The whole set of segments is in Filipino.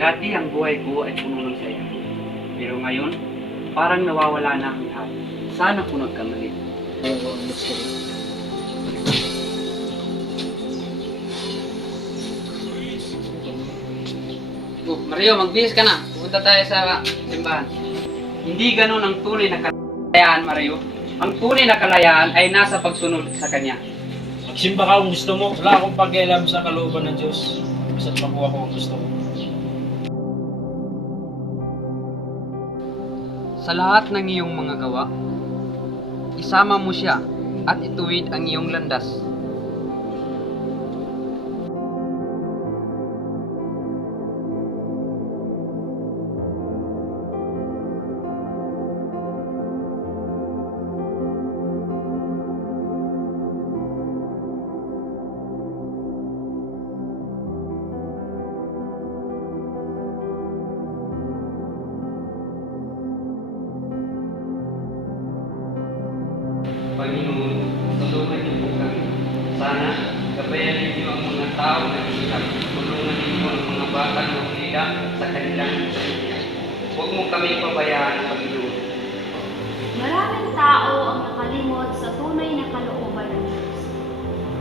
Dati ang buhay ko ay puno ng saya. Pero ngayon, parang nawawala na ang lahat. Sana po nagkamali. Mario, magbihis ka na. Pupunta tayo sa simbahan. Hindi ganun ang tunay na kalayaan, Mario. Ang tunay na kalayaan ay nasa pagsunod sa Kanya. Magsimba ka kung gusto mo. Wala akong pakialam sa kalooban ng Diyos. Basta't makuha ko ang gusto ko. Sa lahat ng iyong mga gawa, isama mo siya at ituwid ang iyong landas. Panginoon, tulungan niyo po kami. Sana, gabayan ninyo ang mga tao na hirap. Tulungan ninyo ang mga batang mahulila sa kanilang pamilya. Huwag mo kami pabayaan, Panginoon. Maraming tao ang nakalimot sa tunay na kalooban ng Diyos.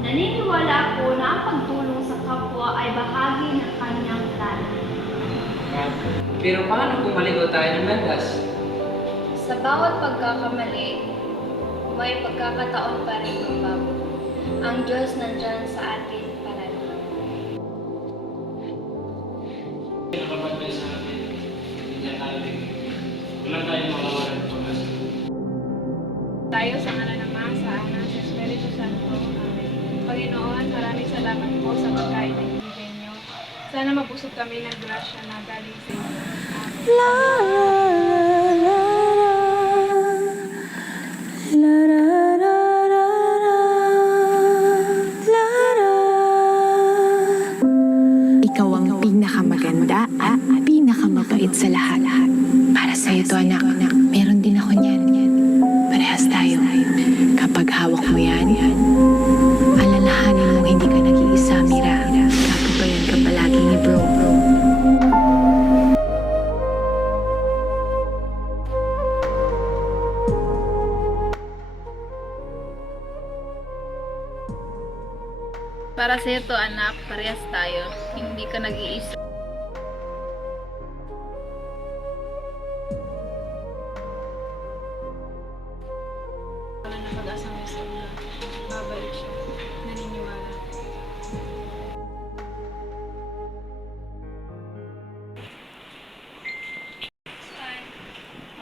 Naniniwala ako na ang pagtulong sa kapwa ay bahagi ng kanyang plano. Pero paano kung maligo tayo ng landas? Sa bawat pagkakamali, may pagkakataon pa rin magbago. Ang Diyos nandyan sa atin palagi. Nakapagpay sa atin. Hindi natin. Wala tayong makawalan ng pag-asa. Tayo sa ngalan ng Ama, sa Anak, sa Espiritu Santo. Amen. Panginoon, maraming salamat po sa pagkain na ibigay niyo. Sana mabusog kami ng grasya na galing sa inyo. Amen. Ikaw ang pinakamaganda at pinakamabait sa lahat. Para sa iyo to, anak. Meron din ako niyan. Parehas tayo. Kapag hawak mo yan, alalahanin mong hindi ka nag-iisa, Mira. Kapabayan ka palagi ni bro. Para sa iyo to, anak, parehas tayo. Hindi ka nag-iisa. Wala na pag-asa mo sa ulan. Babalik siya. Naniniwala.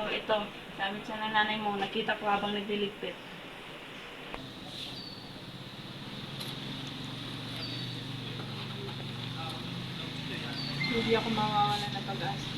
Oh, ito. Sabi sa nanay mo, nakita ko habang nagliligpit. Hindi ako mawawala ng pag-asa.